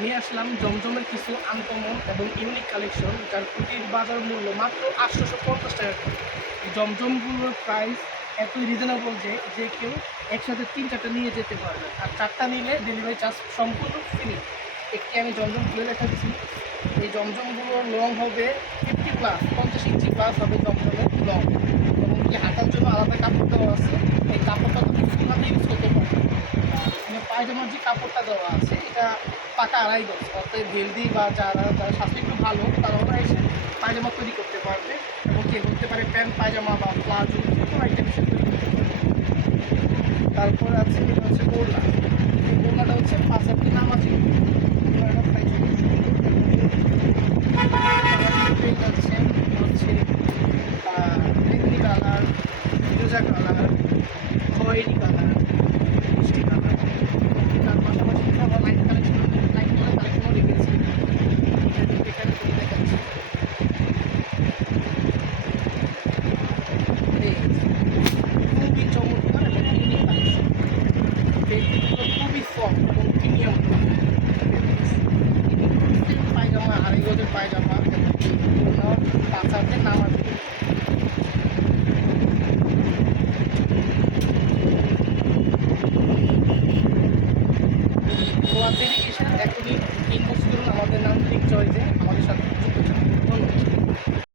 নিয়ে আসলাম জমজমের কিছু আনকমন এবং ইউনিক কালেকশন, যার প্রতির বাজার মূল্য মাত্র 850 টাকা করে। এই জমজমগুলোর প্রাইস এতই রিজনেবল যে যে কেউ একসাথে 3-4টা নিয়ে যেতে পারবে, আর 4টা নিলে ডেলিভারি চার্জ সম্পূর্ণ ফ্রি। একটি আমি জমজম খুলে দেখাচ্ছি। এই জমজমগুলোর লং হবে 50+, 50 ইঞ্চি প্লাস হবে জমজমের লং, এবং কি হাঁটার জন্য আলাদা কাপড় দেওয়া আছে। এই কাপড়টা তুমি ফুলহাতে ইউজ করতে পারবে। মানে পায়জামার যে কাপড়টা দেওয়া আছে এটা পাকা 2.5 গজ, অতএব হেলদি বা যারা যারা স্বাস্থ্য একটু ভালো তারা এসে পায়জামা তৈরি করতে পারবে, এবং কে করতে পারে প্যান্ট পায়জামা বা প্লাজো যে কোনো আইটেম সে তৈরি করতে পারবে। তারপর আছে এটা হচ্ছে ওড়না। এই ওড়নাটা হচ্ছে 5 হাতে নামাজি ওড়নাটা প্রায় ছোট পেয়ে যাচ্ছে হচ্ছে মেহেন্দি কালার, ফিরোজা কালার, খয়েরি কালার, মিষ্টি কালার। তার পাশাপাশি আবার লাইট কালেকশন, লাইট কালার কালেকশনও রেখেছি, এখানে করে দেখাচ্ছি। এই খুবই চমৎকার এবং ইউনিক কালেকশন। ফেব্রিকগুলো খুবই সফট এবং প্রিমিয়াম পায়জামা, 2.5 গজের পায়জামা এবং কোনো বাচ্চাদের নামাজ তো আর দেরি